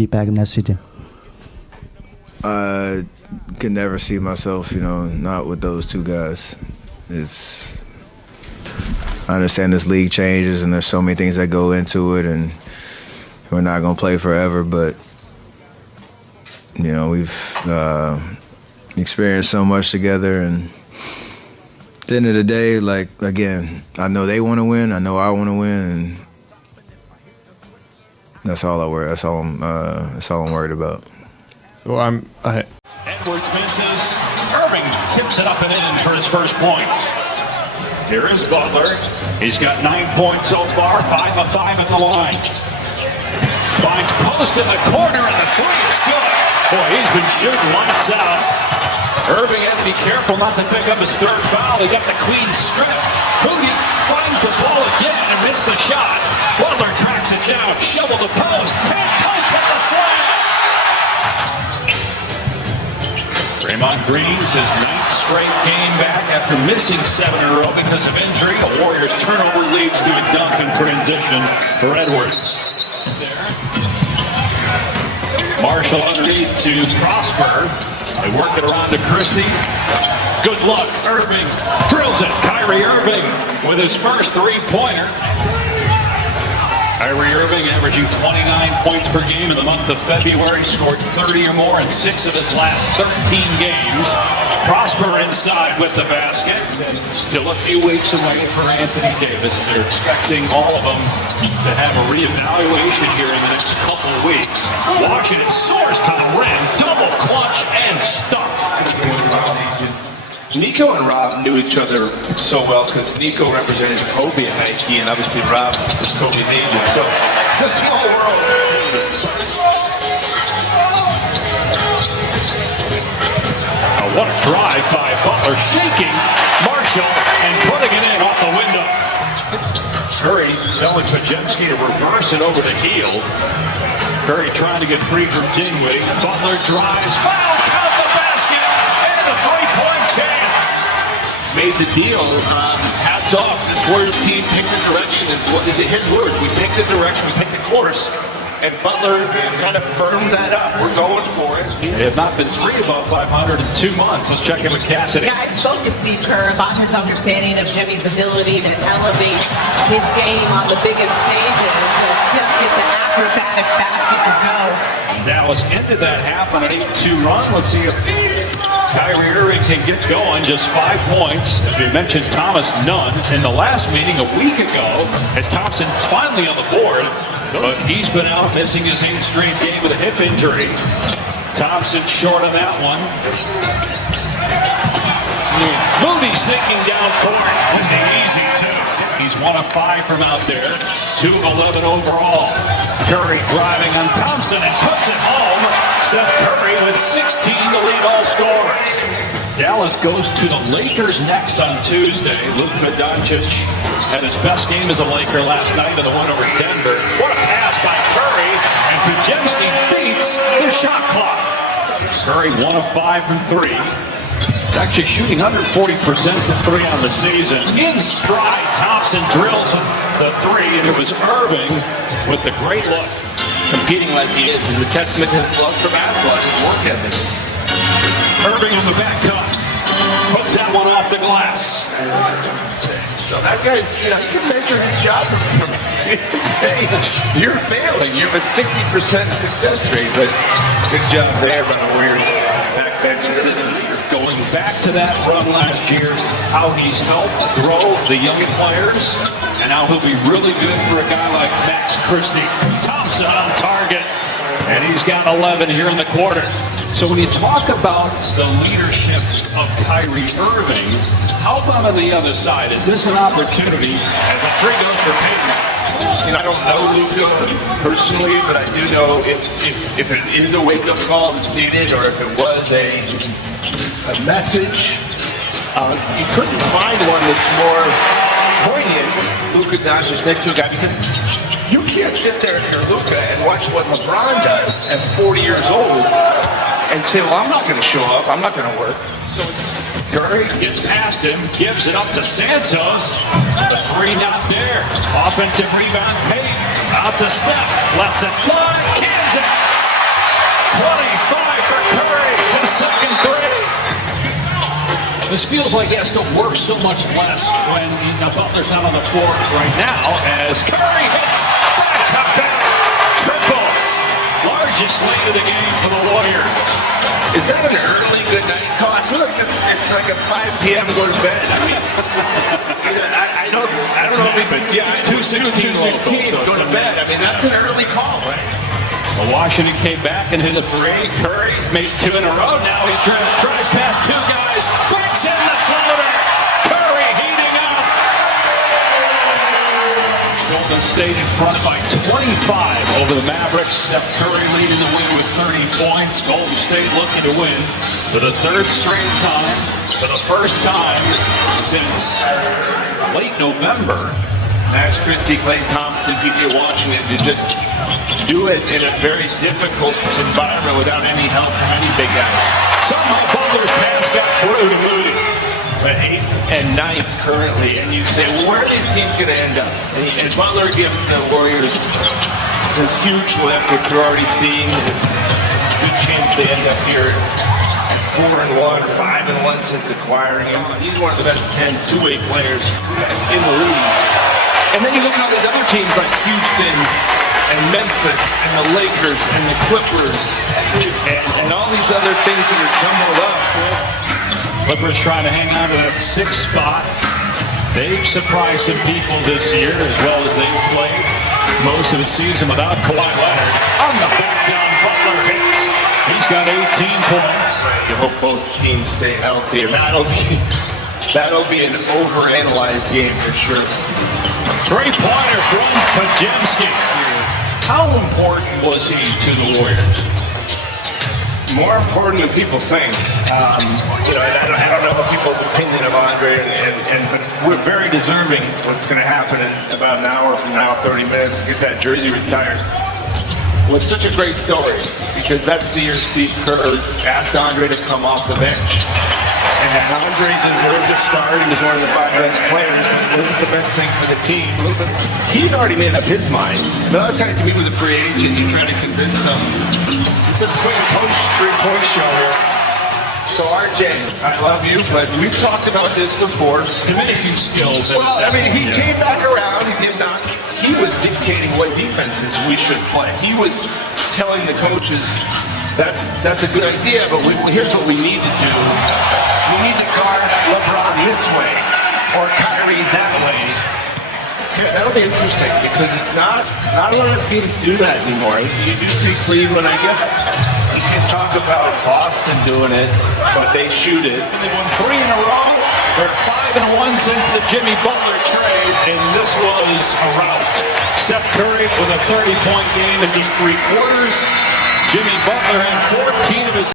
be back in that city? I can never see myself, not with those two guys. I understand this league changes and there's so many things that go into it, and we're not going to play forever, but, we've experienced so much together, and at the end of the day, again, I know they want to win, I know I want to win, and that's all I'm worried about. Well, Edwards misses. Irving tips it up and in for his first points. Here is Butler. He's got 9 points so far, 5 of 5 at the line. Finds post in the corner, and the three is good. Boy, he's been shooting lights out. Irving had to be careful not to pick up his third foul. He got the clean strip. Moody finds the ball again and missed the shot. Butler tracks it down, shovel the post, 10 post with the slam. Draymond Green's his 9th straight game back after missing 7 in a row because of injury. The Warriors turnover leads to a dunk in transition for Edwards. Marshall underneath to Prosper. They work it around to Christie. Good luck. Irving drills it. Kyrie Irving with his first three-pointer. Kyrie Irving averaging 29 points per game in the month of February, scored 30 or more in 6 of his last 13 games. Prosper inside with the basket. Still a few weeks away for Anthony Davis. They're expecting all of them to have a reevaluation here in the next couple of weeks. Washington soars to the rim, double clutch and stuff. Nico and Rob knew each other so well because Nico represented Kobe at Nike, and obviously Rob was Kobe's agent. So it's a small world. What a drive by Butler, shaking Marshall and putting it in off the window. Curry telling Pajemski to reverse it over the heel. Curry trying to get free from Dinwiddie. Butler drives, foul, count the basket, and the three-point chance. Made the deal. Hats off. This Warriors team picked the direction. Is it his words? We picked the direction. We picked the course. And Butler kind of firmed that up. We're going for it. They have not been 3 above 500 in 2 months. Let's check in with Cassidy. Yeah, I spoke to Steve Kerr about his understanding of Jimmy's ability to elevate his game on the biggest stages. Steph gets an acrobatic basket to go. Dallas ended that half on an 8-2 run. Let's see if Kyrie Irving can get going. Just 5 points. As we mentioned, Thomas, none. In the last meeting a week ago, as Thompson's finally on the board, but he's been out missing his 8th straight game with a hip injury. Thompson short on that one. Moody's thinking down court. And the easy 2. He's 1 of 5 from out there. 2 of 11 overall. Curry driving on Thompson and puts it home. Steph Curry with 16 to lead all scorers. Dallas goes to the Lakers next on Tuesday. Luka Doncic had his best game as a Laker last night in the win over Denver. What a pass by Curry, and Pajemski beats the shot clock. Curry 1 of 5 from 3. Actually shooting under 40% from 3 on the season. In stride, Thompson drills the 3, and it was Irving with the great look. Competing like he is a testament to his love for basketball and his work ethic. Irving on the back cut. Puts that one off the glass. So that guy's, you can measure his job performance. You can say you're failing. You have a 60% success rate, but good job there by the Warriors. Backbench assistant. Going back to that run last year, how he's helped grow the young players, and how he'll be really good for a guy like Max Christie. Thompson on target, and he's got 11 here in the quarter. So when you talk about the leadership of Kyrie Irving, how about on the other side? Is this an opportunity as a 3 goes for Payton? I don't know Luka personally, but I do know if it is a wake-up call that's needed, or if it was a message, you couldn't find one that's more poignant. Luka Doncic next to a guy, because you can't sit there if you're Luka and watch what LeBron does at 40 years old and say, well, I'm not going to show up, I'm not going to work. So Curry gets past him, gives it up to Santos. The 3 not there. Offensive rebound, Payton. Out to Steph. Lets it fly. Kansas. This feels like he has to work so much less when Butler's not on the floor right now as Curry hits back to back triples. Largest lead of the game for the Warriors. Is that an early good night call? I feel like it's like a 5 p.m. go to bed. I mean, I don't know if it's 2:16 go to bed. I mean, that's an early call, right? Well, Washington came back and hit a three. Curry made 2 in a row. Now he drives past 2 guys. Breaks in the floater. Curry heating up. Golden State in front by 25 over the Mavericks. Steph Curry leading the win with 30 points. Golden State looking to win for the 3rd straight time. For the first time since late November. Max Christie, Klay Thompson, PJ Washington to just do it in a very difficult environment without any help from any big guy. Somehow Butler's pass got through to Moody. But 8th and 9th currently, and you say, well, where are these teams going to end up? And Butler gives the Warriors this huge lift, which we're already seeing. Good chance they end up here 4-1 or 5-1 since acquiring him. He's one of the best 10 two-way players in the league. And then you look at all these other teams like Houston and Memphis and the Lakers and the Clippers and all these other things that are jumbled up. Clippers trying to hang on to that 6th spot. They've surprised some people this year as well as they've played most of the season without Kawhi Leonard. On the back down, Butler hits. He's got 18 points. You hope both teams stay healthy, and that'll be an overanalyzed game for sure. 3-pointer from Podziemski. How important was he to the Warriors? More important than people think. I don't know people's opinion of Andre, but we're very deserving what's going to happen in about an hour from now, 30 minutes, to get that jersey retired. Well, it's such a great story because that's the year Steve Kerr asked Andre to come off the bench. And Andre deserved a start. He was one of the 5 best players, but it wasn't the best thing for the team. He'd already made up his mind. The last time he meet with a free agent, he tried to convince him. It's a quick three-point show here. So RJ, I love you, but we've talked about this before. Diminishing skills. Well, I mean, he came back around. He did not. He was dictating what defenses we should play. He was telling the coaches, that's a good idea, but here's what we need to do. We need to guard LeBron this way or Kyrie that way. Yeah, that'll be interesting because it's not a lot of teams do that anymore. You do see Cleveland, I guess. You can talk about Boston doing it, but they shoot it. They won 3 in a row. They're 5-1 since the Jimmy Butler trade, and this was a rout. Steph Curry with a 30-point game in just 3 quarters. Jimmy Butler had 14 of his